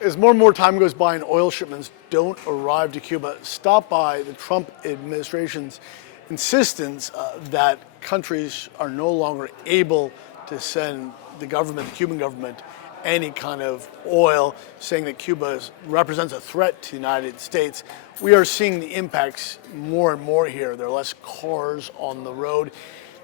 As more and more time goes by and oil shipments don't arrive to Cuba, stop by the Trump administration's insistence that countries are no longer able to send the government, the Cuban government, any kind of oil, saying that Cuba represents a threat to the United States. We are seeing the impacts more and more here. There are less cars on the road.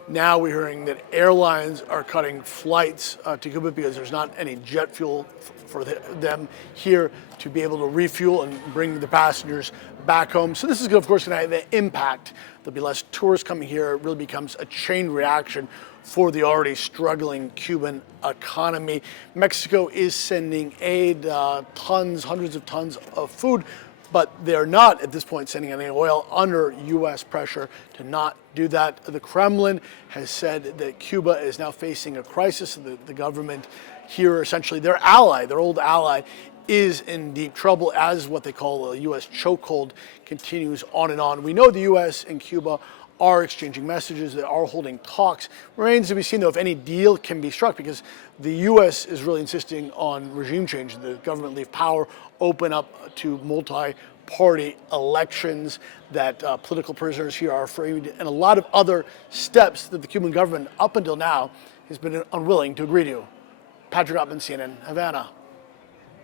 Now we're hearing that airlines are cutting flights to Cuba because there's not any jet fuel for them here to be able to refuel and bring the passengers back home. So this is, of course, going to have an impact. There'll be less tourists coming here. It really becomes a chain reaction for the already struggling Cuban economy. Mexico is sending aid, hundreds of tons of food, but they're not at this point sending any oil under U.S. pressure to not do that. The Kremlin has said that Cuba is now facing a crisis. The government here, essentially their ally, their old ally, is in deep trouble as what they call a U.S. chokehold continues on and on. We know the U.S. and Cuba are exchanging messages, they are holding talks. Remains to be seen, though, if any deal can be struck, because the U.S. is really insisting on regime change. The government leave power, open up to multi-party elections, that political prisoners here are freed, and a lot of other steps that the Cuban government, up until now, has been unwilling to agree to. Patrick Ottman, CNN, Havana.